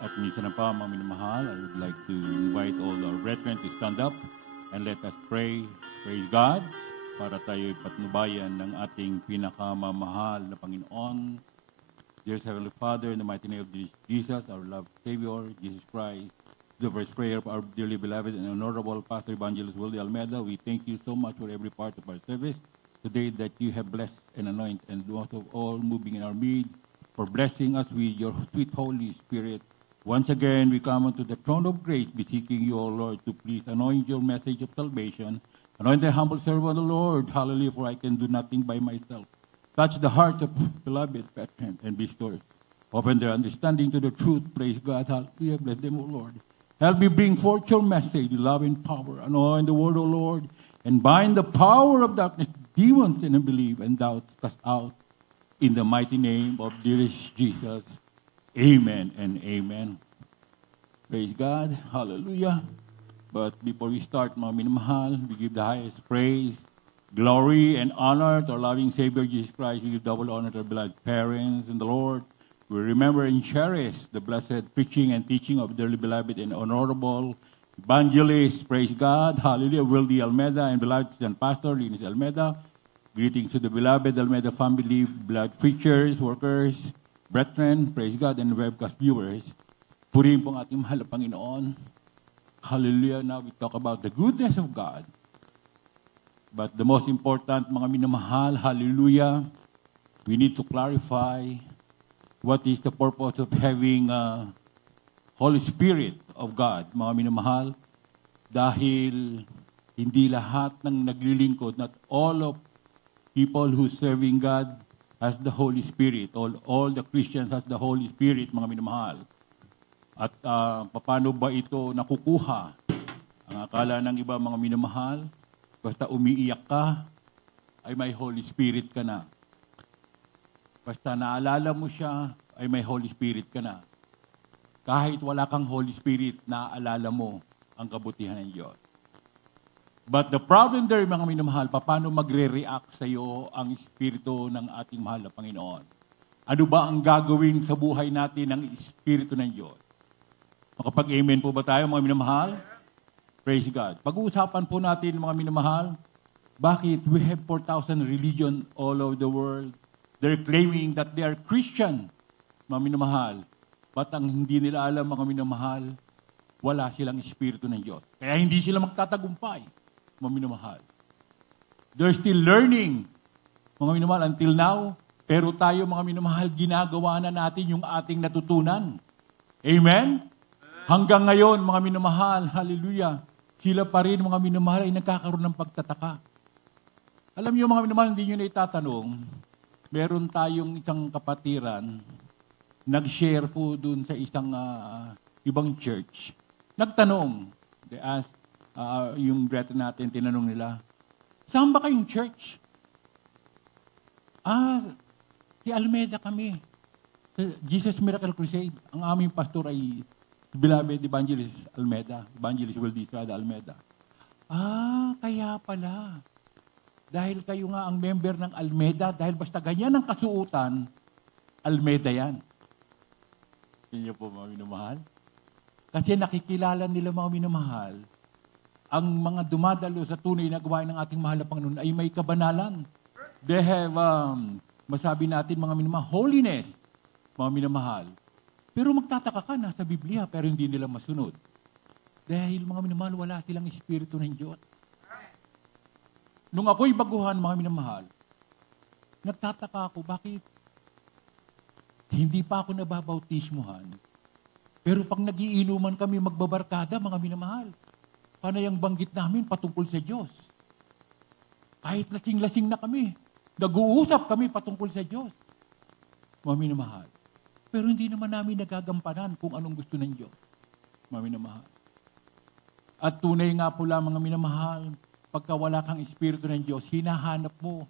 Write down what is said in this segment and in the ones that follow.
At minsan na pa, mga minamahal, I would like to invite all our brethren to stand up and let us pray. Praise God, para tayo patnubayan ng ating pinakamamahal na Panginoon. Dear Heavenly Father, in the mighty name of Jesus, our loved Savior, Jesus Christ, the first prayer of our dearly beloved and honorable Pastor Evangelist Willie Almeida, we thank you so much for every part of our service today that you have blessed and anointed, and most of all, moving in our midst, for blessing us with your sweet Holy Spirit. Once again, we come unto the throne of grace, beseeching you, O Lord, to please anoint your message of salvation. Anoint the humble servant of the Lord, hallelujah, for I can do nothing by myself. Touch the hearts of beloved brethren and restore. Open their understanding to the truth. Praise God, hallelujah, bless them, O Lord. Help me bring forth your message, love and power. Anoint the word, O Lord, and bind the power of darkness, demons and unbelief, and doubt cast out. In the mighty name of dearest Jesus. Amen and amen. Praise God. Hallelujah. But before we start, mga minamahal, we give the highest praise, glory, and honor to our loving Savior, Jesus Christ. We give double honor to our beloved parents in the Lord. We remember and cherish the blessed preaching and teaching of dearly beloved and honorable evangelist. Praise God. Hallelujah. Willie Almeida and beloved and Pastor Linus Almeida. Greetings to the beloved Almeida family, beloved preachers, workers, brethren, praise God, and webcast viewers. Purihin po ang ating mahal na Panginoon. Hallelujah. Now we talk about the goodness of God. But the most important, mga minamahal, hallelujah, we need to clarify what is the purpose of having Holy Spirit of God, mga minamahal. Dahil hindi lahat ng naglilingkod, not all of people who serving God has the Holy Spirit. All the Christians has the Holy Spirit, mga minamahal. At paano ba ito nakukuha? Ang akala ng iba, mga minamahal, basta umiiyak ka, ay may Holy Spirit ka na. Basta naalala mo siya, ay may Holy Spirit ka na. Kahit wala kang Holy Spirit, naaalala mo ang kabutihan ng Diyos. But the problem there, mga minamahal, paano magre-react sa iyo ang Espiritu ng ating mahal na Panginoon? Ano ba ang gagawin sa buhay natin ng Espiritu ng Diyos? Makapag-amen po ba tayo, mga minamahal? Praise God. Pag-uusapan po natin, mga minamahal, bakit we have 4,000 religion all over the world? They're claiming that they are Christian, mga minamahal. But ang hindi nila alam, mga minamahal, wala silang Espiritu ng Diyos. Kaya hindi sila magtatagumpay. Mga minamahal. They're still learning, mga minamahal, until now. Pero tayo, mga minamahal, ginagawa na natin yung ating natutunan. Amen? Hanggang ngayon, mga minamahal, hallelujah, sila pa rin, mga minamahal, ay nagkakaroon ng pagtataka. Alam niyo, mga minamahal, hindi nyo na itatanong, meron tayong isang kapatiran, nag-share po dun sa isang ibang church. Nagtanong, they asked, yung brethren natin, tinanong nila, saan ba kayong church? Si Almeida kami. Jesus Miracle Crusade. Ang aming pastor ay beloved Evangelist Almeida. Evangelist Wildy Estrada Almeida. Kaya pala. Dahil kayo nga ang member ng Almeida, dahil basta ganyan ang kasuutan, Almeida yan. Hindi po, mga minamahal. Kasi nakikilala nila, mga minamahal, ang mga dumadalo sa tunay na gawain ng ating mahal na Panginoon ay may kabanalan. They have, masabi natin, mga minamahal, holiness, mga minamahal. Pero magtataka ka, nasa Biblia, pero hindi nila masunod. Dahil, mga minamahal, wala silang Espiritu ng Diyos. Nung ako'y baguhan, mga minamahal, nagtataka ako, bakit hindi pa ako nababautismuhan? Pero pag nagiinuman kami magbabarkada, mga minamahal, panayang banggit namin patungkol sa Diyos. Kahit lasing-lasing na kami, nag-uusap kami patungkol sa Diyos. Mga minamahal. Pero hindi naman namin nagagampanan kung anong gusto ng Diyos. Mga minamahal. At tunay nga po lang, mga minamahal, pagka wala kang Espiritu ng Diyos, hinahanap mo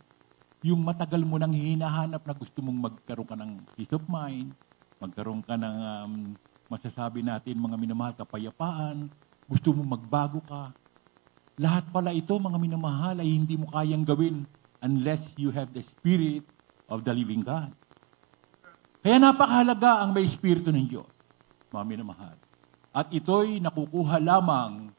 yung matagal mo nang hinahanap na gusto mong magkaroon ka ng peace of mind, magkaroon ka ng masasabi natin, mga minamahal, kapayapaan, gusto mo magbago ka. Lahat pala ito, mga minamahal, ay hindi mo kayang gawin unless you have the Spirit of the living God. Kaya napakahalaga ang may Espiritu ng Diyos. mga minamahal. At ito'y nakukuha lamang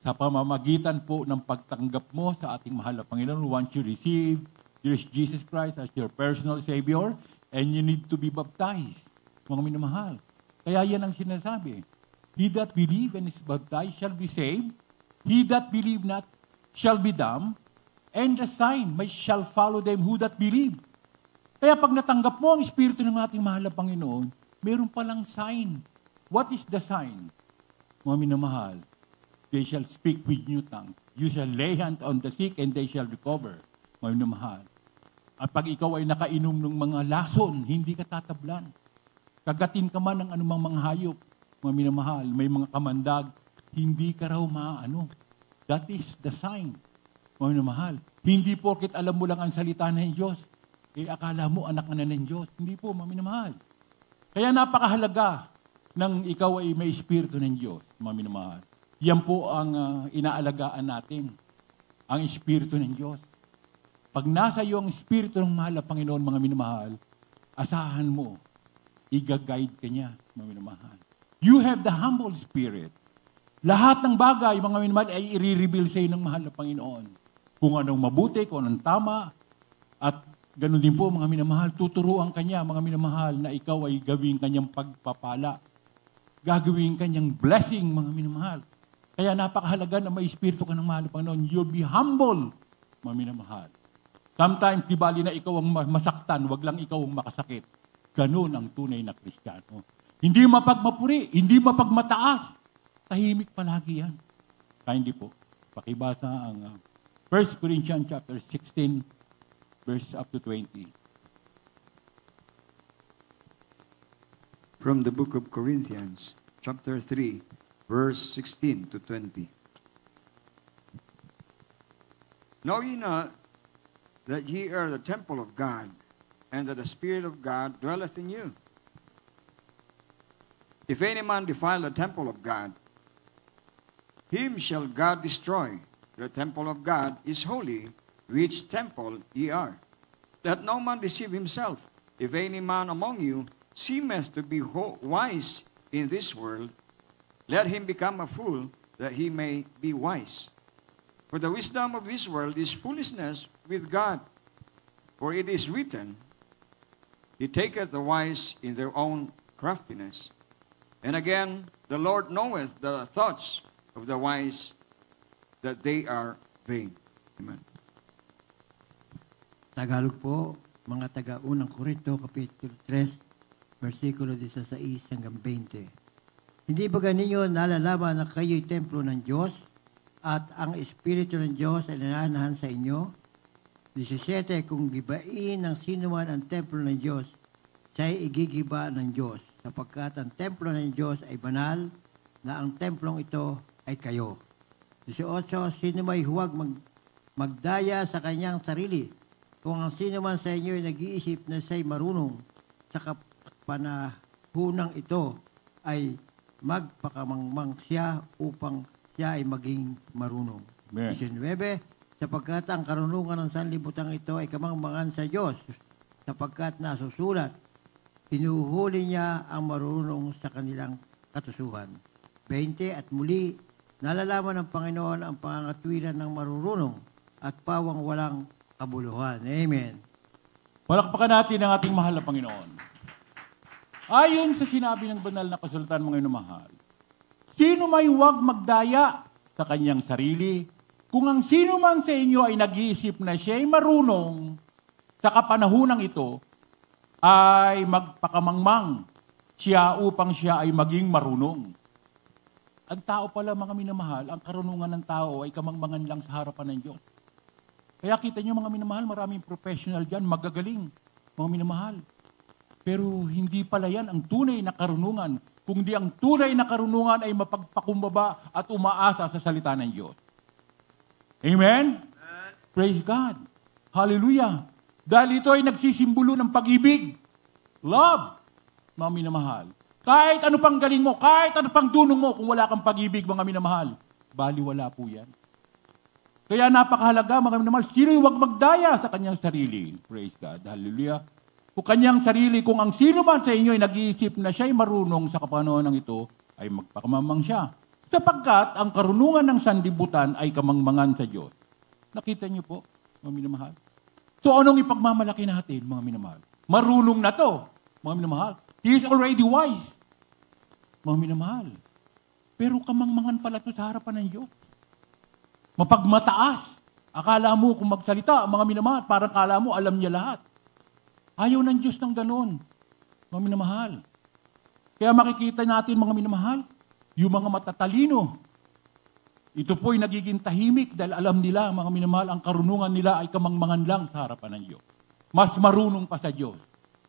sa pamamagitan po ng pagtanggap mo sa ating mahal na Panginoon. Once you receive Jesus Christ as your personal Savior, and you need to be baptized, mga minamahal. Kaya yan ang sinasabi. He that believe and is baptized shall be saved. He that believe not shall be damned. And the sign shall follow them who that believe. Kaya pag natanggap mo ang Espiritu ng ating mahal na Panginoon, meron palang sign. What is the sign? Mga minamahal, they shall speak with new tongues. You shall lay hands on the sick and they shall recover. Mga minamahal. At pag ikaw ay nakainom ng mga lason, hindi ka tatablan. Kagatin ka man ng anumang mga hayop, mga minamahal, may mga kamandag, hindi ka raw maano. That is the sign, mga minamahal. Hindi porket alam mo lang ang salita ng Diyos, akala mo anak na ng Diyos. Hindi po, mga minamahal. Kaya napakahalaga nang ikaw ay may Espiritu ng Diyos, mga minamahal. Yan po ang inaalagaan natin, ang Espiritu ng Diyos. Pag nasa iyo ang Espiritu ng mahal na Panginoon, mga minamahal, asahan mo, i-guide ka niya, mga minamahal. You have the humble spirit. Lahat ng bagay, mga minamahal, ay i-reveal sa iyo ng mahal na Panginoon. Kung anong mabuti, kung anong tama, at ganun din po, mga minamahal, tuturuan ka niya, mga minamahal, na ikaw ay gawing kanyang pagpapala. Gagawin kanyang blessing, mga minamahal. Kaya napakahalaga na may Espiritu ka ng mahal na Panginoon. You'll be humble, mga minamahal. Sometimes, di bali na ikaw ang masaktan, wag lang ikaw ang makasakit. Ganun ang tunay na Kristiyano. Hindi mapagmapuri, hindi mapagmataas. Tahimik palagi yan. Kaya hindi po. Pakibasa ang 1 Corinthians chapter 16, verse up to 20. From the book of Corinthians, chapter 3, verse 16 to 20. Know ye not that ye are the temple of God, and that the Spirit of God dwelleth in you? If any man defile the temple of God, him shall God destroy. The temple of God is holy, which temple ye are. Let no man deceive himself. If any man among you seemeth to be wise in this world, let him become a fool, that he may be wise. For the wisdom of this world is foolishness with God. For it is written, He taketh the wise in their own craftiness. And again, the Lord knoweth the thoughts of the wise, that they are vain. Amen. Tagalog po, mga taga-unang Korinto, Kapitulo 3, versikulo 16 hanggang 20. Hindi ba ganinyo nalalaman na kayo'y templo ng Diyos at ang Espiritu ng Diyos ay nananahan sa inyo? 17, kung gibain ng sinuman ang templo ng Diyos, siya'y igigiba ng Diyos, sapagkat ang templo ng Diyos ay banal, na ang templong ito ay kayo. 18, sino may huwag magdaya sa kanyang sarili, kung ang sino man sa inyo ay nag-iisip na siya'y marunong, sa kapanahunang ito ay magpakamangmang siya upang siya ay maging marunong. 19, sapagkat ang karunungan ng sanlibutan ito ay kamangmangan sa Diyos, sapagkat nasusulat, hinuhuli niya ang marunong sa kanilang katusuhan. 20, at muli, nalalaman ng Panginoon ang pangangatwiran ng marurunong at pawang walang kabuluhan. Amen. Palakpakan natin ang ating mahal na Panginoon. Ayon sa sinabi ng banal na kasulatan, mga inumahal, sino may huwag magdaya sa kanyang sarili, kung ang sino man sa inyo ay nag-iisip na siya ay marunong, sa kapanahunang ito, ay magpakamangmang siya upang siya ay maging marunong. Ang tao pala, mga minamahal, ang karunungan ng tao ay kamangmangan lang sa harapan ng Diyos. Kaya kita niyo, mga minamahal, maraming professional dyan, magagaling, mga minamahal. Pero hindi pala yan ang tunay na karunungan, kundi ang tunay na karunungan ay mapagpakumbaba at umaasa sa salita ng Diyos. Amen? Praise God. Hallelujah. Dahil ito ay nagsisimbolo ng pag-ibig. Love. Mga minamahal. Kahit ano pang galing mo, kahit ano pang dunong mo, kung wala kang pag-ibig, mga minamahal, baliwala po yan. Kaya napakahalaga, mga minamahal, sino yung huwag magdaya sa kanyang sarili? Praise God. Hallelujah. kung kanyang sarili, kung ang sino man sa inyo ay nag-iisip na siya'y marunong sa kapanahonan ito, ay magpakamamang siya. Sapagkat ang karunungan ng sanlibutan ay kamangmangan sa Diyos. Nakita niyo po, mga minamahal? So anong ipagmamalaki natin, mga minamahal? Marunong na to, mga minamahal. He is already wise, mga minamahal. Pero kamangmangan pala to sa harapan ng Diyos. Mapagmataas. Akala mo kung magsalita, mga minamahal, parang akala mo alam niya lahat. Ayaw ng Diyos ng ganon, mga minamahal. Kaya makikita natin, mga minamahal, yung mga matatalino, ito po'y nagiging tahimik dahil alam nila, mga minamahal, ang karunungan nila ay kamangmangan lang sa harapan ng Diyos. Mas marunong pa sa Diyos.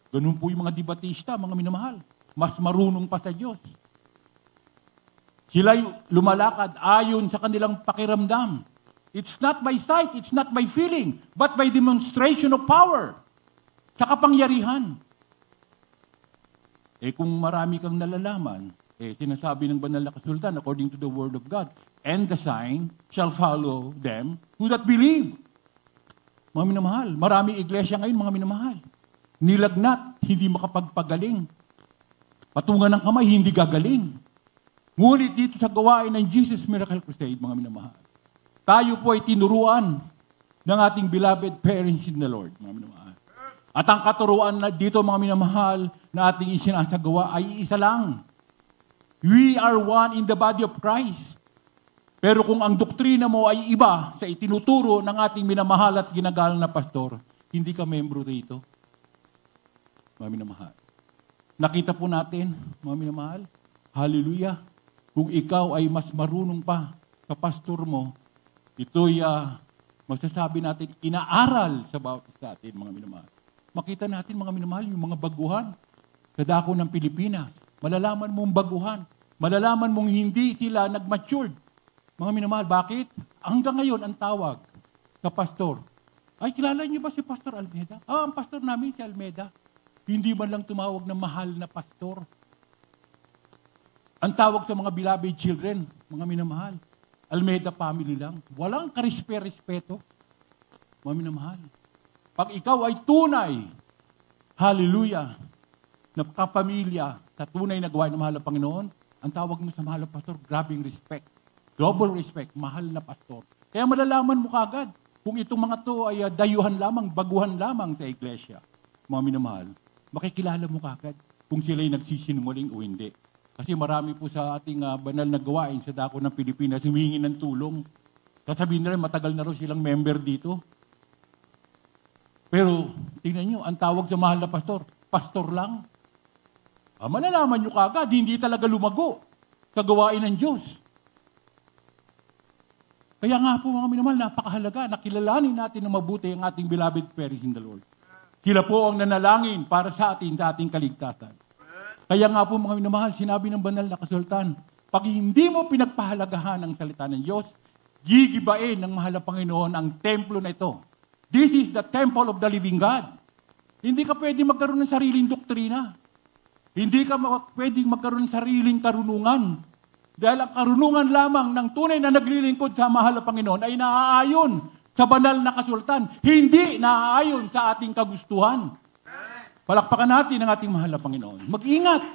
Ganun po yung mga debatista, mga minamahal. Mas marunong pa sa Diyos. Sila'y lumalakad ayon sa kanilang pakiramdam. It's not by sight, it's not by feeling, but by demonstration of power. Sa kapangyarihan. Kung marami kang nalalaman, sinasabi ng banal na kasultan, according to the word of God, and the sign shall follow them who that believe. Mga minamahal, maraming iglesia ngayon, mga minamahal. Nilagnat, hindi makapagpagaling. Patungan ng kamay, hindi gagaling. Ngunit dito sa gawain ng Jesus Miracle Crusade, mga minamahal, tayo po ay tinuruan ng ating beloved parents in the Lord, mga minamahal. At ang katuruan na dito, mga minamahal, na ating isinasagawa ay isa lang. We are one in the body of Christ. Pero kung ang doktrina mo ay iba sa itinuturo ng ating minamahal at ginagalang na pastor, hindi ka membro rito. Mga minamahal. Nakita po natin, mga minamahal, hallelujah, kung ikaw ay mas marunong pa sa pastor mo, ito'y masasabi natin, inaaral sa bawat isa atin, mga minamahal. Makita natin, mga minamahal, yung mga baguhan sa dako ng Pilipinas. Malalaman mong baguhan. Malalaman mong hindi sila nag-matured. Mga minamahal, bakit? Hanggang ngayon, ang tawag sa pastor, ay, kilala niyo ba si Pastor Almeda? Ang pastor namin si Almeda. Hindi man lang tumawag ng mahal na pastor. Ang tawag sa mga beloved children, mga minamahal, Almeda family lang. Walang karispe-respeto. Mga minamahal. Pag ikaw ay tunay, hallelujah, na kapamilya, sa tunay na gawain ng mahal na Panginoon, ang tawag mo sa mahal na pastor, grabing respect. Double respect, mahal na pastor. Kaya malalaman mo kagad kung itong mga to ay dayuhan lamang, baguhan lamang sa iglesia. Mga minamahal, makikilala mo kagad kung sila'y nagsisinungaling o hindi. Kasi marami po sa ating banal na gawain sa dako ng Pilipinas, humingi ng tulong. Sasabihin na rin, matagal na rin silang member dito. Pero, tingnan nyo, ang tawag sa mahal na pastor, pastor lang. Malalaman nyo kagad, hindi talaga lumago sa gawain ng Diyos. Kaya nga po, mga minamahal, napakahalaga na kilalanin natin na mabuti ang ating beloved parents in the Lord. Sila po ang nanalangin para sa atin, sa ating kaligtasan. Kaya nga po, mga minamahal, sinabi ng banal na kasultan, pag hindi mo pinagpahalagahan ang salita ng Diyos, gigibain ng mahal na Panginoon ang templo na ito. This is the temple of the living God. Hindi ka pwede magkaroon ng sariling doktrina. Hindi ka pwede magkaroon ng sariling karunungan. Dahil ang karunungan lamang ng tunay na naglilingkod sa mahal na Panginoon ay naaayon sa banal na kasultan. Hindi naaayon sa ating kagustuhan. Palakpakan natin ang ating mahal na Panginoon. Mag-ingat.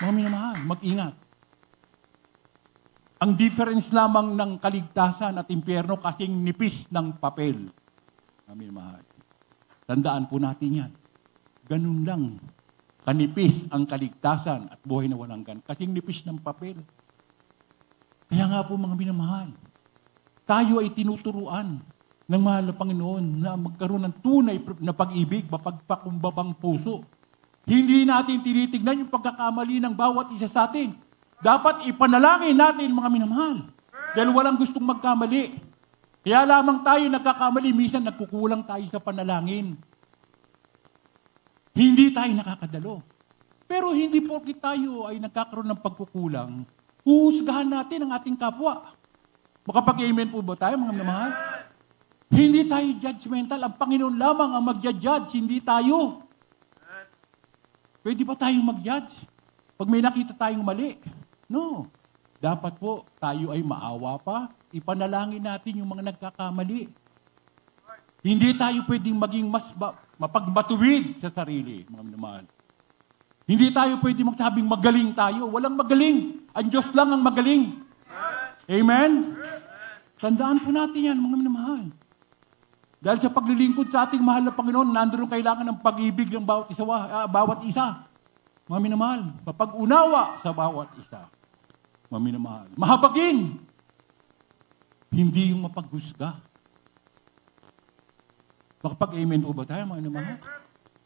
Mga minamahal, mag-ingat. Ang difference lamang ng kaligtasan at impyerno kasing nipis ng papel. Mga minamahal. Tandaan po natin yan. Ganun lang. Kanipis ang kaligtasan at buhay na walang hanggan. Kasing nipis ng papel. Kaya nga po, mga minamahal, tayo ay tinuturuan ng mahal na Panginoon na magkaroon ng tunay na pag-ibig, mapagpakumbabang puso. Hindi natin tinitignan yung pagkakamali ng bawat isa sa atin. Dapat ipanalangin natin, mga minamahal. Dahil walang gustong magkamali. Kaya lamang tayo nagkakamali, minsan nagkukulang tayo sa panalangin. Hindi tayo nakakadalo. Pero hindi porket tayo ay nagkakaroon ng pagkukulang, huhusgahan natin ang ating kapwa. Makapag-amen po ba tayo, mga minamahal? Hindi tayo judgmental. Ang Panginoon lamang ang mag-judge, hindi tayo. Pwede ba tayong mag-judge? Pag may nakita tayong mali? No. Dapat po, tayo ay maawa pa. Ipanalangin natin yung mga nagkakamali. Hindi tayo pwedeng maging mapagmatuwid sa sarili, mga minamahal. Hindi tayo pwedeng magsabing magaling tayo. Walang magaling. Ang Diyos lang ang magaling. Amen? Tandaan po natin yan, mga minamahal. Dahil sa paglilingkod sa ating mahal na Panginoon, nandoon kailangan ng pag-ibig ng bawat isa. Mga minamahal, mapag-unawa sa bawat isa. Mga minamahal. Mahabagin. Hindi yung mapaghusga. Makapag-amen po ba tayo, mga minamahal?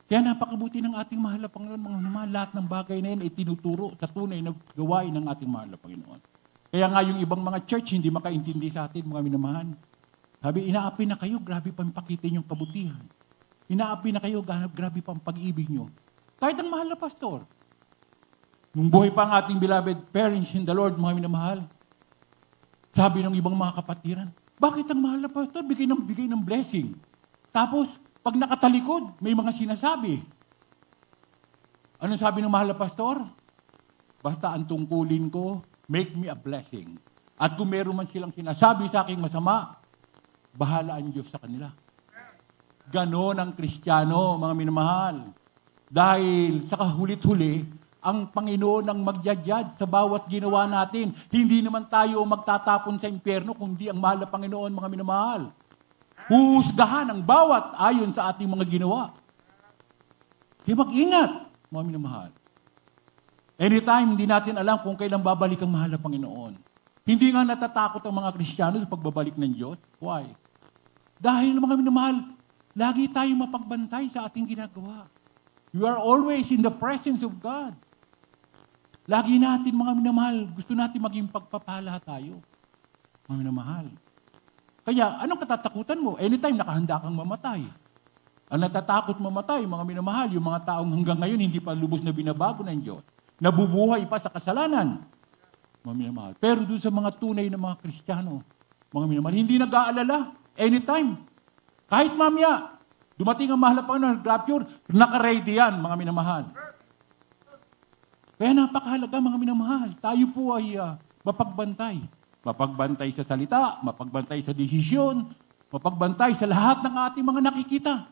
Kaya napakabuti ng ating mahal na Panginoon, mga minamahal, lahat ng bagay na yan ay tinuturo sa tunay na gawain ng ating mahal na Panginoon. Kaya nga yung ibang mga church hindi makaintindi sa atin, mga minamahal. Sabi, inaapi na kayo, grabe pang pakitin yung kabutihan. Inaapi na kayo, grabe pang pag-ibig nyo. Kahit ang mahal na pastor. Nung buhay pa ang ating beloved parents in the Lord, mga minamahal, sabi ng ibang mga kapatiran, bakit ang mahal na pastor bigay ng blessing? Tapos, pag nakatalikod, may mga sinasabi. Anong sabi ng mahal na pastor? Basta ang tungkulin ko, make me a blessing. At kung meron man silang sinasabi sa aking masama, bahala ang Diyos sa kanila. Ganon ang Kristiyano, mga minamahal. Dahil sa kahulit-huli, ang Panginoon ang magja-judge sa bawat ginawa natin. Hindi naman tayo magtatapon sa impyerno, kundi ang mahal na Panginoon, mga minamahal. Huhusgahan ang bawat ayon sa ating mga ginawa. Kaya mag-ingat, mga minamahal. Anytime, hindi natin alam kung kailan babalik ang mahal na Panginoon. Hindi nga natatakot ang mga Kristiyano sa pagbabalik ng Diyos. Why? Dahil, mga minamahal, lagi tayong mapagbantay sa ating ginagawa. You are always in the presence of God. Lagi natin, mga minamahal, gusto natin maging pagpapala tayo. Mga minamahal. Kaya, anong katatakutan mo? Anytime, nakahanda kang mamatay. Ang natatakot mamatay, mga minamahal, yung mga taong hanggang ngayon hindi pa lubos na binabago ng Diyos. Nabubuhay pa sa kasalanan. Mga minamahal. Pero doon sa mga tunay na mga Kristiyano, mga minamahal, hindi nag-aalala. Anytime. Kahit mamaya, dumating ang mahal na Panginoon, rapture, naka-ready yan, mga minamahal. Kaya napakahalaga, mga minamahal. Tayo po ay mapagbantay. Mapagbantay sa salita, mapagbantay sa desisyon, mapagbantay sa lahat ng ating mga nakikita.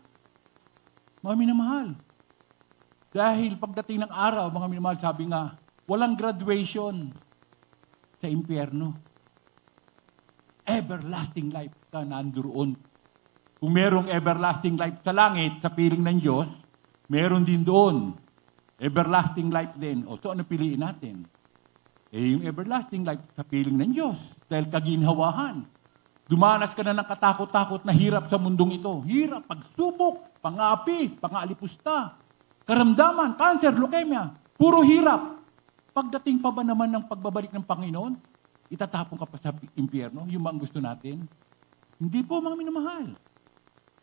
Mga minamahal. Dahil pagdating ng araw, mga minamahal, sabi nga, walang graduation sa impyerno. Everlasting life ka nandoon. Kung merong everlasting life sa langit, sa piling ng Diyos, meron din doon. Everlasting life din. O, so ano piliin natin? Yung everlasting life sa piling ng Diyos. Dahil kaginhawahan. Dumanas ka na ng katakot-takot na hirap sa mundong ito. Hirap, pagsubok, pangapi, pangalipusta, karamdaman, cancer, leukemia. Puro hirap. Pagdating pa ba naman ng pagbabalik ng Panginoon, itatapon ka pa sa impyerno, yung mga gusto natin? Hindi po, mga minamahal.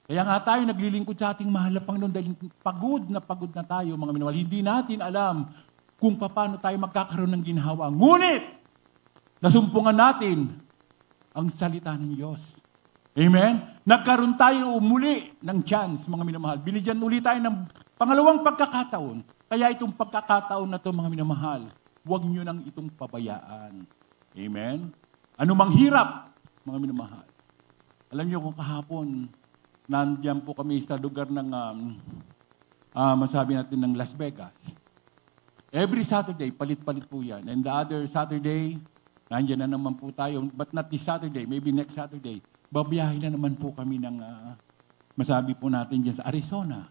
Kaya nga tayo naglilingkod sa ating mahal na Panginoon dahil pagod na tayo, mga minamahal. Hindi natin alam kung paano tayo magkakaroon ng ginhawa. Ngunit, nasumpungan natin ang salita ng Diyos. Amen? Nagkaroon tayo umuli ng chance, mga minamahal. Binigyan uli tayo ng pangalawang pagkakataon. Kaya itong pagkakataon na ito, mga minamahal, huwag nyo nang itong pabayaan. Amen? Anumang hirap, mga minamahal. Alam nyo kung kahapon, nandiyan po kami sa lugar ng, masabi natin, ng Las Vegas. Every Saturday, palit-palit po yan. And the other Saturday, nandiyan na naman po tayo. But not this Saturday, maybe next Saturday. Babiyahin na naman po kami ng, masabi po natin dyan sa Arizona.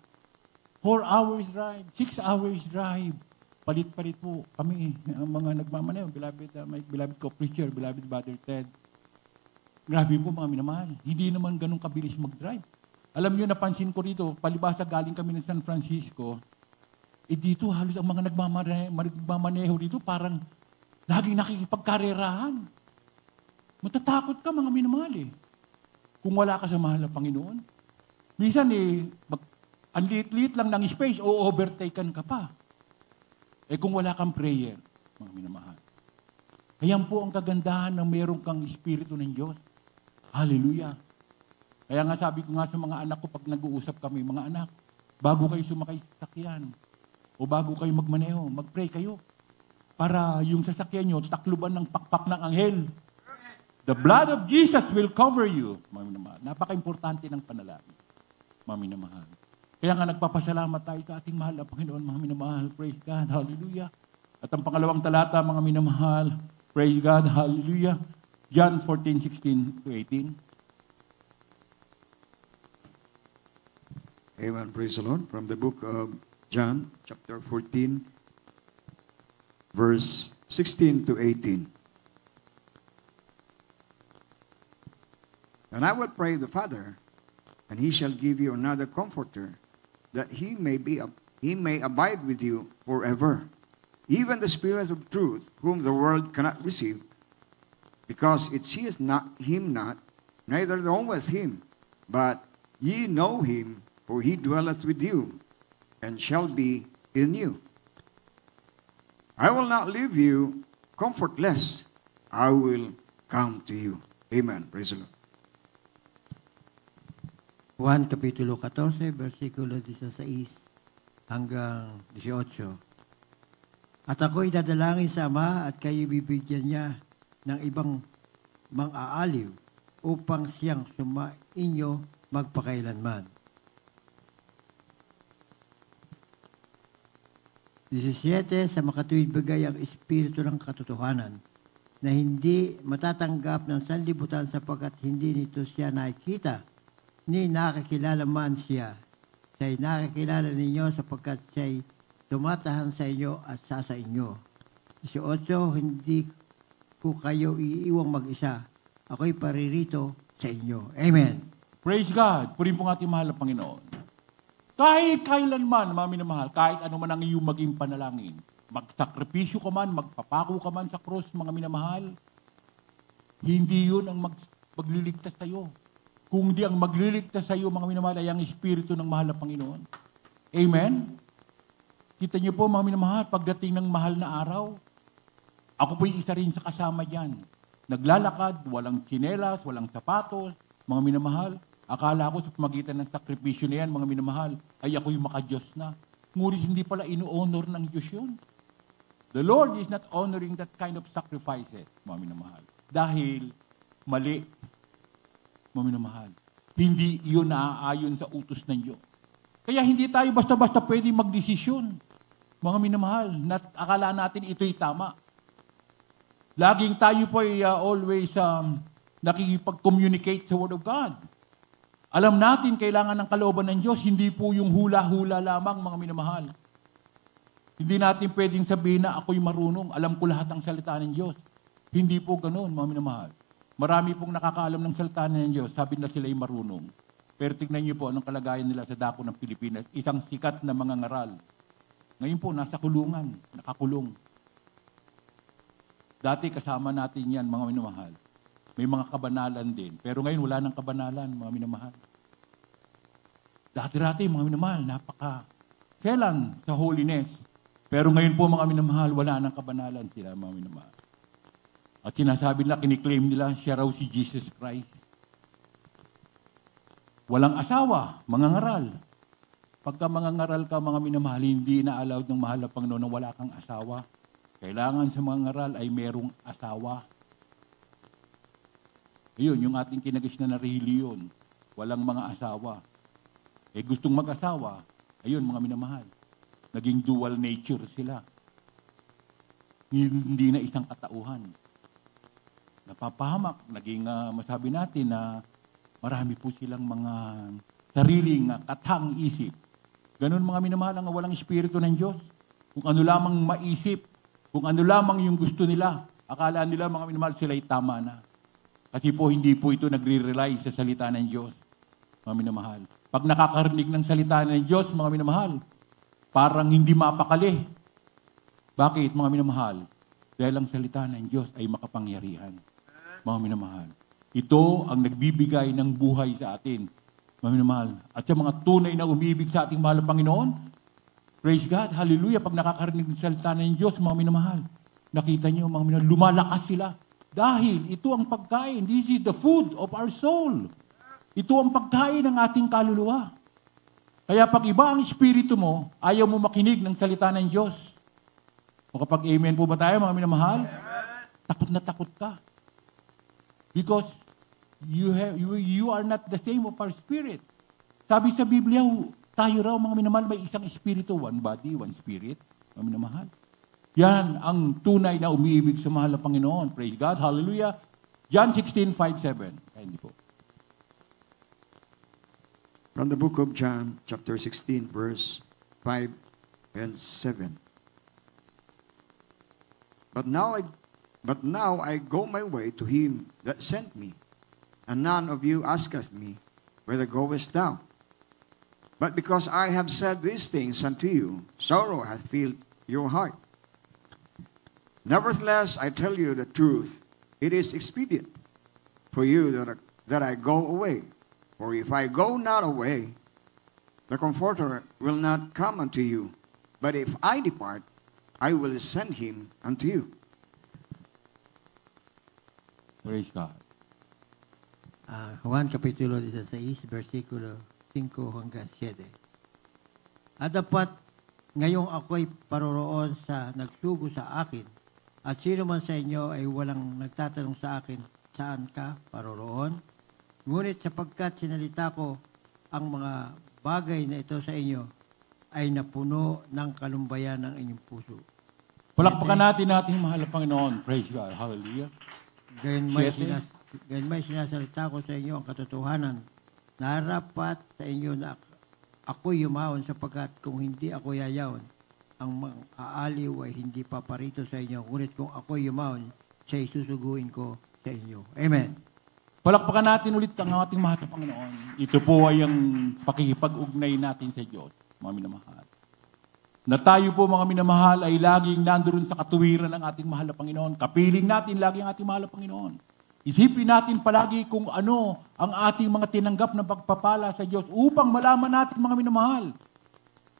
4 hours drive, 6 hours drive. Palit-palit po kami, ang mga nagmamaneho, beloved co-preacher, beloved Brother Ted. Grabe po, mga minamahal. Hindi naman ganun kabilis mag-drive. Alam niyo, napansin ko rito, palibasa galing kami ng San Francisco, dito halos ang mga nagmamaneho dito parang laging nakikipagkarerahan. Matatakot ka, mga minamahal eh. Kung wala ka sa mahal na Panginoon. Minsan ang liit-liit lang ng space, o overtaken ka pa. Kung wala kang prayer, mga minamahal. Ayan po ang kagandahan ng meron kang Espiritu ng Diyos. Hallelujah. Kaya nga sabi ko nga sa mga anak ko pag nag-uusap kami, mga anak, bago kayo sumakay sa sasakyan, o bago kayo magmaneho, mag-pray kayo. Para yung sasakyan nyo, takluban ng pakpak ng anghel. The blood of Jesus will cover you, mga minamahal. Napaka-importante ng panalangin, mga minamahal. Kaya nga nagpapasalamat tayo sa ating mahal na Panginoon, mga minamahal. Praise God, hallelujah. At ang pangalawang talata, mga minamahal, praise God, hallelujah. John 14:16-18. Amen. Praise the Lord. From the book of John, chapter 14, verse 16-18. And I will pray the Father, and he shall give you another comforter, that he may abide with you forever. Even the Spirit of truth, whom the world cannot receive, because it seeth him not, neither knoweth him. But ye know him, for he dwelleth with you, and shall be in you. I will not leave you comfortless. I will come to you. Amen. Praise the Lord. Juan Kapitulo 14, versikulo 16 hanggang 18. At ako'y dadalangin sa Ama at kayo bibigyan niya ng ibang mang-aaliw upang siyang sumainyo magpakailanman. 17, sa makatuwid bagay ang Espiritu ng katotohanan na hindi matatanggap ng sanlibutan sapagkat hindi nito siya nakikita ni nakikilala man siya. Siya'y nakikilala ninyo sapagkat siya'y tumatahan sa inyo at sa inyo. 18, hindi ko kayo iiwang mag-isa. Ako'y paririto sa inyo. Amen. Praise God. Purihin po ng ating mahal na Panginoon. Kahit kailanman, mga minamahal, kahit ano man ang iyong maging panalangin, magsakripisyo ka man, magpapako ka man sa krus, mga minamahal, hindi yun ang magliligtas sa iyo. Kung di ang magliligtas sa iyo, mga minamahal, ay ang Espiritu ng mahal na Panginoon. Amen? Kita niyo po, mga minamahal, pagdating ng mahal na araw, ako po'y isa rin sa kasama diyan. Naglalakad, walang tsinelas, walang sapatos, mga minamahal. Akala ko sa pamagitan ng sakripisyo na yan, mga minamahal, ay ako'y makadiyos na. Ngunit hindi pala ino-honor ng Diyos yun. The Lord is not honoring that kind of sacrifices, mga minamahal. Dahil mali, mga minamahal. Hindi yun naaayon sa utos ng Diyos. Kaya hindi tayo basta-basta pwede magdesisyon, mga minamahal, na akala natin ito'y tama. Laging tayo po ay always nakikipag-communicate sa Word of God. Alam natin, kailangan ng kalooban ng Diyos, hindi po yung hula-hula lamang, mga minamahal. Hindi natin pwedeng sabihin na ako'y marunong, alam ko lahat ng salita ng Diyos. Hindi po ganoon, mga minamahal. Marami pong nakakaalam ng salita ng Diyos, sabi na sila'y marunong. Pero tignan niyo po anong kalagayan nila sa dako ng Pilipinas. Isang sikat na mga ngaral. Ngayon po, nasa kulungan, nakakulong. Dati kasama natin yan, mga minamahal. May mga kabanalan din. Pero ngayon, wala nang kabanalan, mga minamahal. Dati-dati, mga minamahal, napaka-selan sa holiness. Pero ngayon po, mga minamahal, wala nang kabanalan sila, mga minamahal. At sinasabi nila, kiniklaim nila, siya raw si Jesus Christ. Walang asawa, mga ngaral. Pagka mga ngaral ka, mga minamahal, hindi na-allowed ng mahal na Panginoon na wala kang asawa. Kailangan sa mga ngaral ay merong asawa. Ayun, yung ating kinagisnan na reliyon, walang mga asawa. Eh gustong mag-asawa, ayun mga minamahal, naging dual nature sila. Hindi na isang katauhan. Napapahamak, naging masabi natin na marami po silang mga sariling katang isip. Ganun mga minamahal ang walang espiritu ng Diyos. Kung ano lamang maisip, kung ano lamang yung gusto nila, akala nila mga minamahal sila'y tama na. Kasi po hindi po ito nagre-rely sa salita ng Diyos, mga minamahal. Pag nakakarinig ng salita ng Diyos, mga minamahal, parang hindi mapakali. Bakit, mga minamahal? Dahil ang salita ng Diyos ay makapangyarihan, mga minamahal. Ito ang nagbibigay ng buhay sa atin, mga minamahal. At sa mga tunay na umibig sa ating mahal na Panginoon, praise God, hallelujah, pag nakakarinig ng salita ng Diyos, mga minamahal, nakita niyo, mga minamahal, lumalakas sila. Dahil ito ang pagkain. This is the food of our soul. Ito ang pagkain ng ating kaluluwa. Kaya pag iba ang espiritu mo, ayaw mo makinig ng salita ng Diyos. O kapag amen po ba tayo, mga minamahal? Takot na takot ka. Because you are not the same of our spirit. Sabi sa Biblia, tayo raw mga minamahal, may isang espiritu, one body, one spirit, mga minamahal. Yan ang tunay na umiibig sa mahal na Panginoon. Praise God. Hallelujah. John 16:5-7. Hindi po. From the book of John, chapter 16, verse 5 and 7. But now I go my way to him that sent me, and none of you asketh me, whither goest thou? But because I have said these things unto you, sorrow hath filled your heart. Nevertheless, I tell you the truth, it is expedient for you that I go away. For if I go not away, the Comforter will not come unto you. But if I depart, I will send him unto you. Praise God. Juan Kapitulo 16, versikulo 5 hanggang 7. At dapat ngayong ako'y paroroon sa nagsugo sa akin, at sino man sa inyo ay walang nagtatanong sa akin, saan ka paroroon? Ngunit sapagkat sinalita ko ang mga bagay na ito sa inyo, ay napuno ng kalumbayan ng inyong puso. Palakpakan natin ating mahal na Panginoon. Praise God. Hallelujah. Gayon may sinasalita ko sa inyo ang katotohanan. Narapat sa inyo na ako'y yumahon sapagkat kung hindi ako yayaon, ang aaliw ay hindi paparito sa inyo. Ngunit kung ako'y yumahon, siya'y susuguin ko sa inyo. Amen. Palakpakan natin ulit ang ating mahal na Panginoon. Ito po ay ang pakikipag-ugnay natin sa Diyos, mga minamahal. Na tayo po, mga minamahal, ay laging nandoon sa katuwiran ng ating mahal na Panginoon. Kapiling natin lagi ang ating mahal na Panginoon. Isipin natin palagi kung ano ang ating mga tinanggap na pagpapala sa Diyos upang malaman natin, mga minamahal,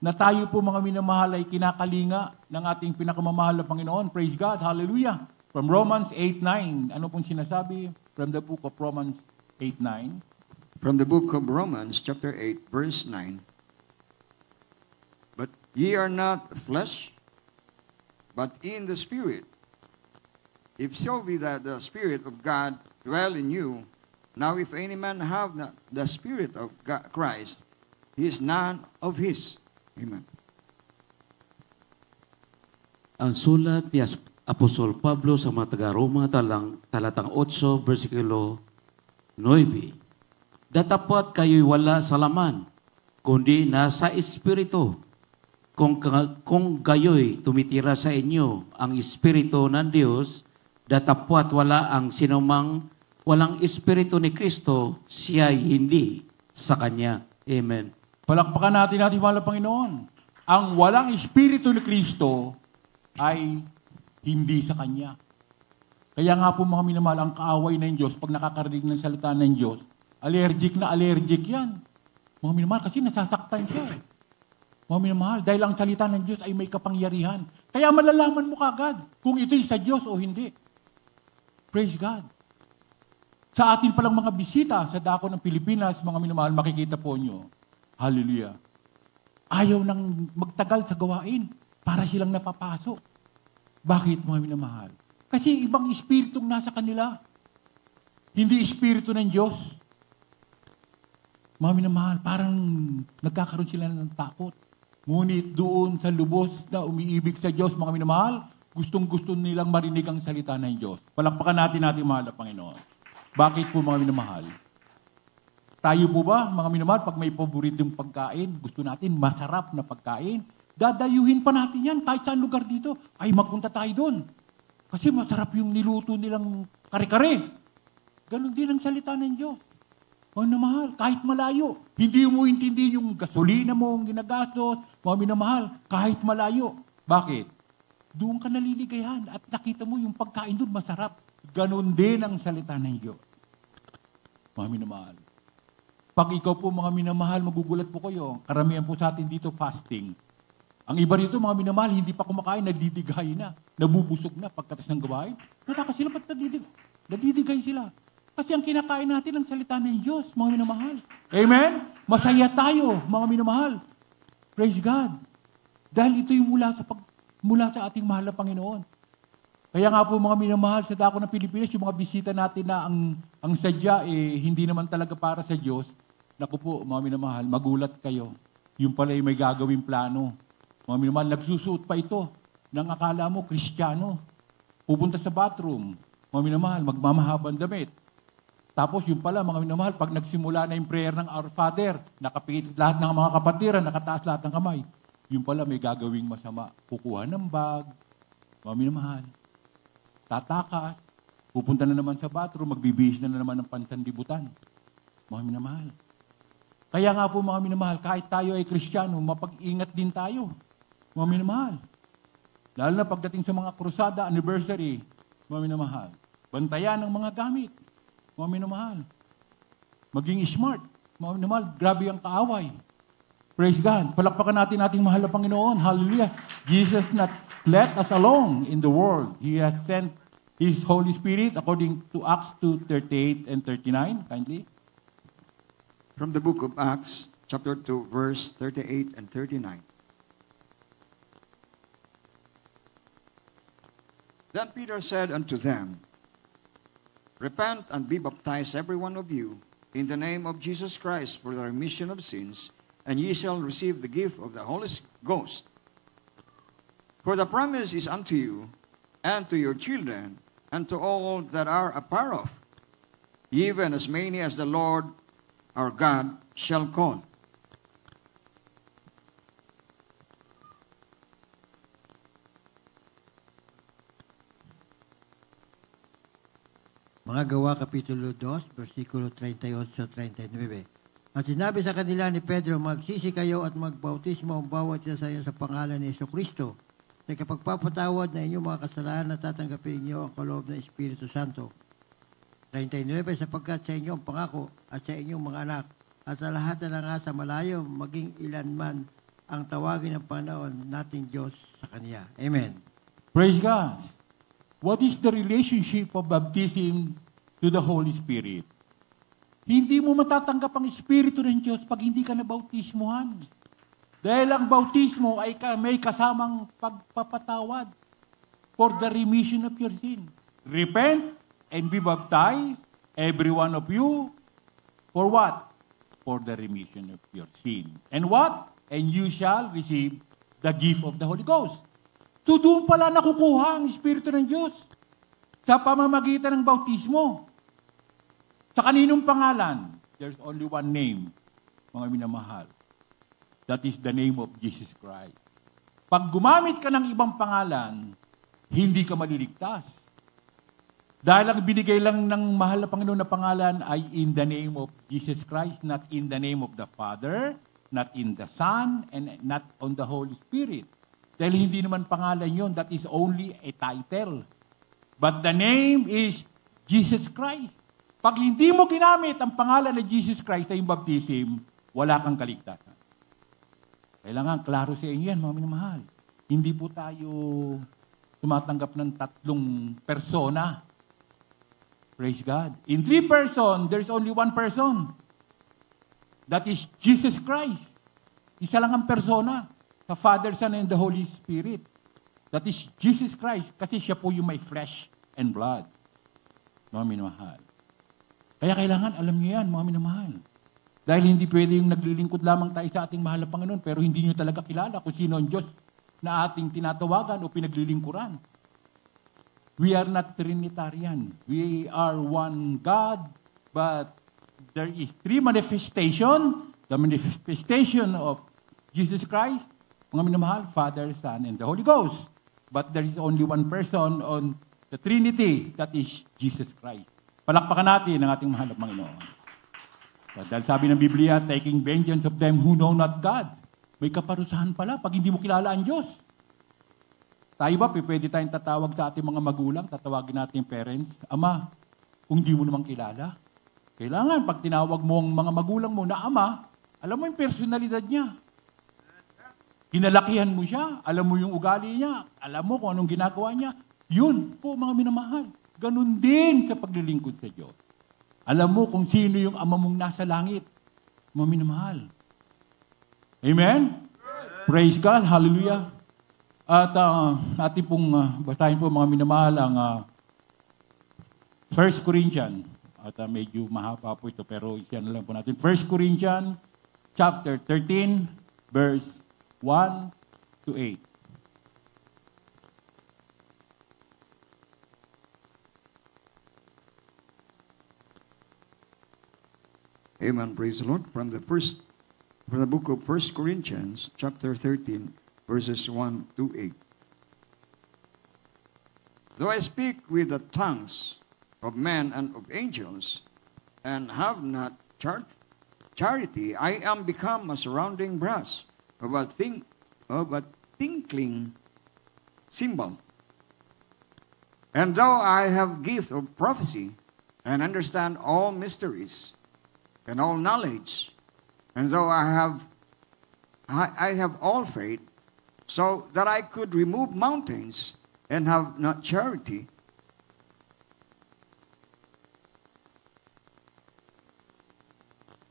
na tayo po, mga minamahal, ay kinakalinga ng ating pinakamamahal na Panginoon. Praise God. Hallelujah. From Romans 8:9. Ano pong sinasabi? From the book of Romans 8:9. From the book of Romans, chapter 8, verse 9. But ye are not flesh, but in the Spirit. If so be that the Spirit of God dwell in you, now if any man have not the Spirit of God, Christ, he is none of his. Amen. Ang sulat ni Apostol Pablo sa mga taga-Roma talatang 8, versikulo 9. Datapat kayo'y wala sa laman, kundi nasa Espiritu. Kung gayo'y tumitira sa inyo ang Espiritu ng Diyos, datapwat wala ang sinumang walang Espiritu ni Kristo, siya'y hindi sa Kanya. Amen. Palakpakan natin ating mahal na Panginoon. Ang walang Espiritu ni Kristo ay hindi sa Kanya. Kaya nga po, mga minamahal, ang kaaway ng Diyos, pag nakakarinig ng salita ng Diyos, allergic yan. Mga minamahal, kasi nasasaktan siya. Mga minamahal, dahil ang salita ng Diyos ay may kapangyarihan. Kaya malalaman mo kagad kung ito'y sa Diyos o hindi. Praise God. Sa atin palang mga bisita sa dako ng Pilipinas, mga minamahal, makikita po nyo. Hallelujah. Ayaw nang magtagal sa gawain para silang napapasok. Bakit, mga minamahal? Kasi ibang espiritong nasa kanila. Hindi espiritu ng Diyos. Mga minamahal, parang nagkakaroon sila ng takot. Ngunit doon sa lubos na umiibig sa Diyos, mga minamahal, gustong-gusto nilang marinig ang salita ng Diyos. Palakpakan natin ating mahal na Panginoon. Bakit po, mga minamahal? Tayo po ba, mga minamahal, pag may paboritong pagkain, gusto natin masarap na pagkain, dadayuhin pa natin yan kahit saan lugar dito. Ay, magpunta tayo doon. Kasi masarap yung niluto nilang kare-kare. Ganon din ang salita ng Diyos. Mga minamahal, kahit malayo, hindi mo intindi yung gasolina mo, ang ginagastos, mga minamahal, kahit malayo. Bakit? Doon ka naliligayahan at nakita mo yung pagkain doon masarap. Ganon din ang salita ng Diyos. Mga minamahal. Pag ikaw po, mga minamahal, magugulat po kayo. Karamihan po sa atin dito fasting. Ang iba rito, mga minamahal, hindi pa kumakain, nagdidigay na. Nabubusog na pagkatas ng gawain. Nataka sila, ba't nadidigay sila? Kasi ang kinakain natin ang salita ng Diyos, mga minamahal. Amen? Masaya tayo, mga minamahal. Praise God. Dahil ito'y mula sa ating mahal na Panginoon. Kaya nga po mga minamahal sa dako ng Pilipinas, yung mga bisita natin na ang sadya hindi naman talaga para sa Diyos. Naku po mga minamahal, magulat kayo. Yung pala may gagawing plano. Mga minamahal, nagsusuot pa ito nang akala mo Kristiyano. Pupunta sa bathroom. Mga minamahal, magmamahabang damit. Tapos yung pala mga minamahal, pag nagsimula na yung prayer ng Our Father, nakapikit lahat ng mga kapatiran, nakataas lahat ng kamay. Yung pala may gagawing masama. Kukuha ng bag. Mga minamahal, tatakas, pupunta na naman sa bathroom, magbibihis na naman ng pansanlibutan. Mga minamahal. Kaya nga po mga minamahal, kahit tayo ay Kristiyano, mapag-ingat din tayo. Mga minamahal. Lalo na pagdating sa mga krusada, anniversary, mga minamahal. Bantayan ang mga gamit. Mga minamahal. Maging smart. Mga minamahal, grabe ang kaaway. Praise God. Palakpakan natin ating mahal na Panginoon. Hallelujah. Jesus not let us alone in the world. He has sent His Holy Spirit according to Acts 2:38 and 39. Kindly. From the book of Acts, chapter 2, verse 38 and 39. Then Peter said unto them, Repent and be baptized every one of you in the name of Jesus Christ for the remission of sins, and ye shall receive the gift of the Holy Ghost. For the promise is unto you, and to your children, and to all that are afar off, even as many as the Lord our God shall call. Mga Gawa, Kapitulo 2, versikulo 38-39. At sinabi sa kanila ni Pedro, magsisi kayo at magbautismo ang bawat isa sa inyo sa pangalan ni Jesucristo. Sa kapagpapatawad na inyong mga kasalanan at tatanggapin ninyo ang kaloob ng Espiritu Santo. 39, sapagkat sa inyong pangako at sa inyong mga anak at sa lahat na nasa malayo, maging ilan man ang tawagin ng Panginoon nating Diyos sa Kanya. Amen. Praise God. What is the relationship of baptism to the Holy Spirit? Hindi mo matatanggap ang Espiritu ng Diyos pag hindi ka nabautismuhan. Dahil ang bautismo ay may kasamang pagpapatawad for the remission of your sin. Repent and be baptized, every one of you, for what? For the remission of your sin. And what? And you shall receive the gift of the Holy Ghost. So doon pala nakukuha ang Espiritu ng Diyos sa pamamagitan ng bautismo. Sa kaninong pangalan? There's only one name, mga minamahal. That is the name of Jesus Christ. Pag gumamit ka ng ibang pangalan, hindi ka maliligtas. Dahil ang binigay lang ng mahal na Panginoon na pangalan ay in the name of Jesus Christ, not in the name of the Father, not in the Son, and not on the Holy Spirit. Dahil hindi naman pangalan yon, that is only a title. But the name is Jesus Christ. Pag hindi mo ginamit ang pangalan na Jesus Christ sa iyong baptism, wala kang kaligtasan. Kailangan klaro sa inyo yan, mga minamahal. Hindi po tayo tumatanggap ng 3 persona. Praise God. In 3 persons, there's only 1 person. That is Jesus Christ. Isa lang ang persona. Sa Father, Son, and the Holy Spirit. That is Jesus Christ. Kasi siya po yung may flesh and blood. Mga minamahal. Kaya kailangan, alam niyo yan, mga minamahal. Dahil hindi pwede yung naglilingkod lamang tayo sa ating mahal na Panginoon, pero hindi niyo talaga kilala kung sino ang Diyos na ating tinatawagan o pinaglilingkuran. We are not Trinitarian. We are one God, but there is 3 manifestation. The manifestation of Jesus Christ, mga minamahal, Father, Son, and the Holy Ghost. But there is only one person on the Trinity, that is Jesus Christ. Palakpakan natin ang ating mahal na Panginoon. Dahil sabi ng Biblia, taking vengeance of them who know not God. May kaparusahan pala pag hindi mo kilala ang Diyos. Tayo ba, pwede tayong tatawag sa ating mga magulang, tatawagin natin yung parents, Ama, kung di mo naman kilala. Kailangan, pag tinawag mo ang mga magulang mo na Ama, alam mo yung personalidad niya. Kinalakihan mo siya, alam mo yung ugali niya, alam mo kung anong ginagawa niya. Yun po, mga minamahal. Ganun din sa paglilingkod sa Diyos. Alam mo kung sino yung Ama mong nasa langit. Mga minamahal. Amen? Praise God. Hallelujah. At ating pong basahin po mga minamahal ang 1 Corinthians. At medyo mahaba po ito pero isiyan na lang po natin. 1 Corinthians chapter 13 verse 1 to 8. Amen. Praise the Lord. From the book of 1 Corinthians, chapter 13, verses 1 to 8. Though I speak with the tongues of men and of angels, and have not charity, I am become a surrounding brass of a tinkling cymbal. And though I have gift of prophecy, and understand all mysteries, and all knowledge, and though I have all faith, so that I could remove mountains, and have not charity,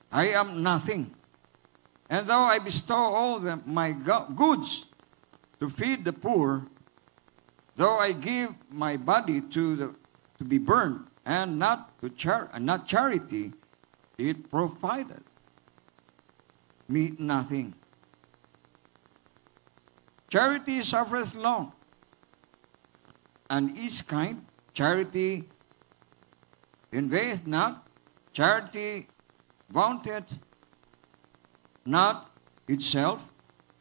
I am nothing. And though I bestow all my goods to feed the poor, though I give my body to be burned, and not charity, it provided me nothing. Charity suffereth long, and is kind. Charity envieth not. Charity vaunteth not itself,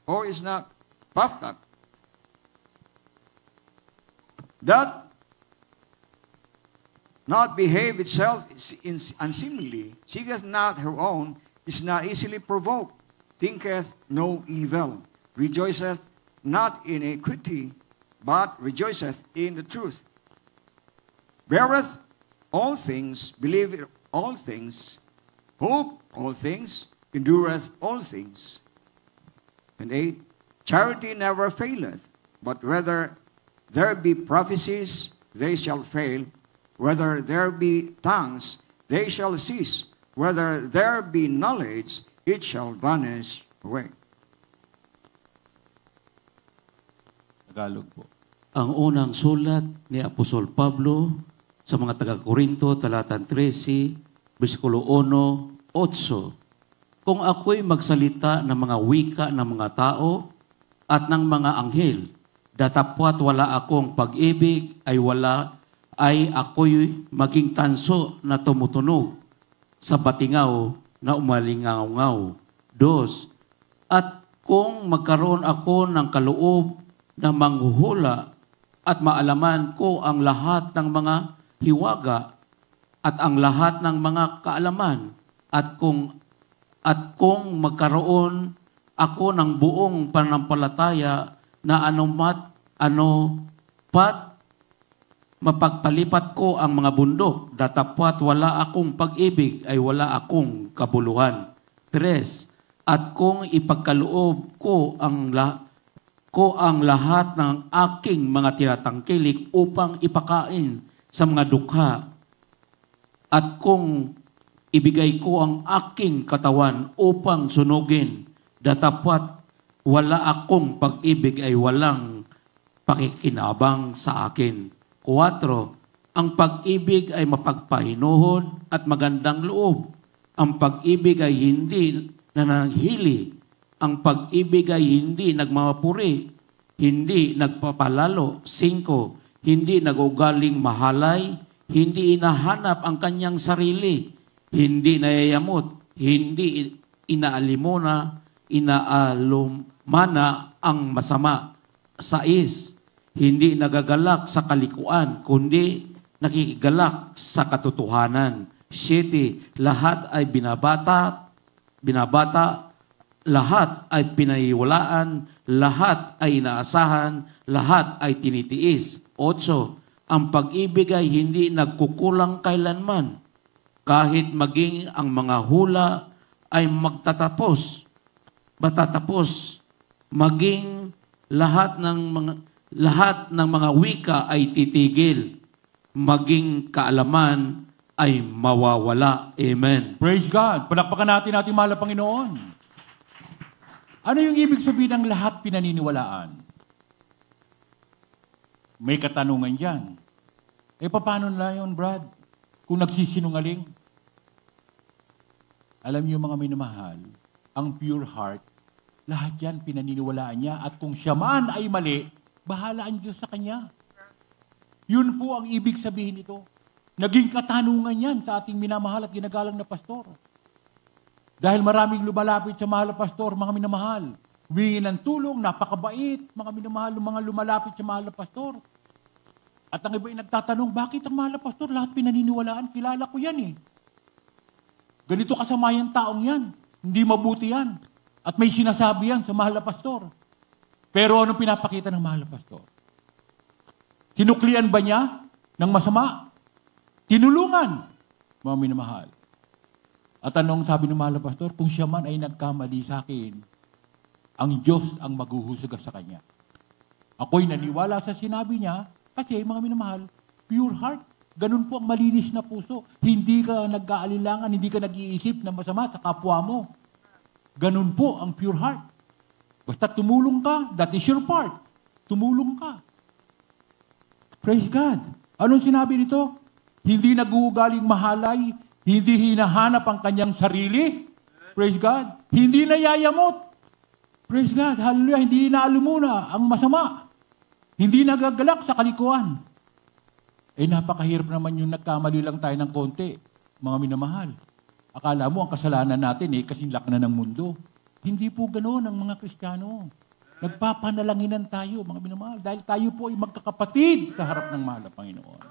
or is not puffed up. That not behave itself unseemly, seeketh not her own, is not easily provoked, thinketh no evil, rejoiceth not in iniquity, but rejoiceth in the truth, beareth all things, believeth all things, hope all things, endureth all things. And 8, charity never faileth, but whether there be prophecies, they shall fail. Whether there be tongues, they shall cease. Whether there be knowledge, it shall vanish away. Tagalog po. Ang unang sulat ni Apostol Pablo sa mga taga-Korinto, talatang 13, versikulo 1, 8. Kung ako'y magsalita ng mga wika ng mga tao at ng mga anghel, datapwat wala akong pag-ibig ay ako'y maging tanso na tumutunog sa batingaw na umalingaw-ngaw. 2. At kung magkaroon ako ng kaloob na manghuhula at maalaman ko ang lahat ng mga hiwaga at ang lahat ng mga kaalaman, at kung magkaroon ako ng buong panampalataya na pat mapagpalipat ko ang mga bundok, datapwat wala akong pag-ibig ay wala akong kabuluhan. 3. At kung ipagkaloob ko ang lahat ng aking mga tinatangkilik upang ipakain sa mga dukha, at kung ibigay ko ang aking katawan upang sunugin, datapwat wala akong pag-ibig ay walang pakikinabang sa akin. 4. Ang pag-ibig ay mapagpahinuhod at magandang loob. Ang pag-ibig ay hindi nananghili. Ang pag-ibig ay hindi nagmamapuri, hindi nagpapalalo. 5. Hindi nagugaling mahalay, hindi inahanap ang kanyang sarili, hindi nayayamot, hindi inaalumana ang masama. 6. Hindi nagagalak sa kalikuan, kundi nakikigalak sa katotohanan. 7. Lahat ay binabata, lahat ay pinaiwalaan, lahat ay inaasahan, lahat ay tinitiis. 8. Ang pag-ibig ay hindi nagkukulang kailanman, kahit maging ang mga hula ay matatapos, maging lahat ng mga wika ay titigil, maging kaalaman ay mawawala. Amen. Praise God. Palakpakan natin ating mahal na Panginoon. Ano yung ibig sabihin ng lahat pinaniniwalaan? may katanungan dyan. Paano na yun, Brad? Kung nagsisinungaling? Alam niyo mga minamahal, ang pure heart, lahat yan pinaniniwalaan niya at kung siya man ay mali, bahala ang Diyos sa kanya. Yun po ang ibig sabihin nito. Naging katanungan yan sa ating minamahal at ginagalang na pastor. Dahil maraming lumalapit sa mahal na pastor, mga minamahal. Humingi ng tulong, napakabait, mga minamahal, mga lumalapit sa mahal na pastor. At ang iba ay nagtatanong, bakit ang mahal na pastor? Lahat pinaniniwalaan, kilala ko yan eh. Ganito kasama yung taong yan. Hindi mabuti yan. At may sinasabi yan sa mahal na pastor. Pero anong pinapakita ng mahal na pastor? Sinuklian ba niya ng masama? Tinulungan, mga minamahal. At anong sabi ng mahal na pastor? Kung siya man ay nagkamali sa akin, ang Diyos ang maghuhusga sa kanya. Ako'y naniwala sa sinabi niya kasi mga minamahal, pure heart. Ganun po ang malinis na puso. Hindi ka nag-aalinlangan, hindi ka nag-iisip na masama sa kapwa mo. Ganun po ang pure heart. Basta tumulong ka, that is your part. Tumulong ka. Praise God. Anong sinabi nito? Hindi nag-uugaling mahalay, hindi hinahanap ang kanyang sarili. Praise God. Hindi nayayamot. Praise God. Hallelujah. Hindi inaalumuna ang masama. Hindi nagagalak sa kalikuan. Napakahirap naman yung nagkamali lang tayo ng konti, mga minamahal. Akala mo ang kasalanan natin kasinlak na ng mundo. Hindi po ganoon ang mga Kristiyano. Nagpapanalaginan tayo, mga minamahal, dahil tayo po ay magkakapatid sa harap ng mahal na Panginoon.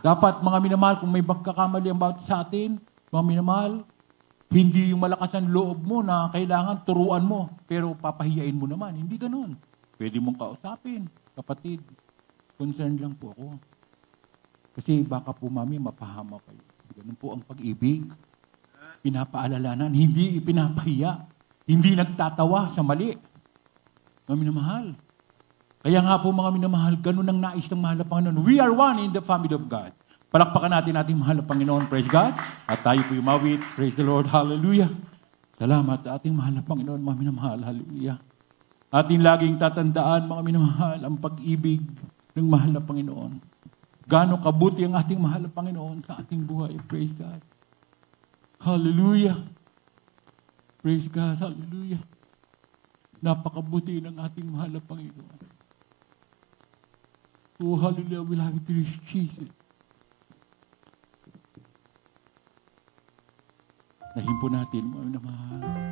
Dapat, mga minamahal, kung may magkakamali ang bawat sa atin, mga minamahal, hindi yung malakas ang loob mo na kailangan turuan mo, pero papahiyain mo naman. Hindi ganoon. Pwede mong kausapin, kapatid. Concern lang po ako. Kasi baka po, mami, mapahama kayo. Ganun po ang pag-ibig. Pinapaalalanan, hindi ipinapahiya. Hindi nagtatawa sa mali. Mga minamahal. Kaya nga po, mga minamahal, ganun ang nais ng mahal na Panginoon. We are one in the family of God. Palakpakan natin ating mahal na Panginoon. Praise God. At tayo po umawit. Praise the Lord. Hallelujah. Salamat sa ating mahal na Panginoon, mga minamahal. Hallelujah. Ating laging tatandaan, mga minamahal, ang pag-ibig ng mahal na Panginoon. Gaano kabuti ang ating mahal na Panginoon sa ating buhay. Praise God. Hallelujah. Praise God. Hallelujah. Napakabuti ng ating mahal na Panginoon. Oh, hallelujah. We love you, Jesus. Nahimpo natin, mga minamahal.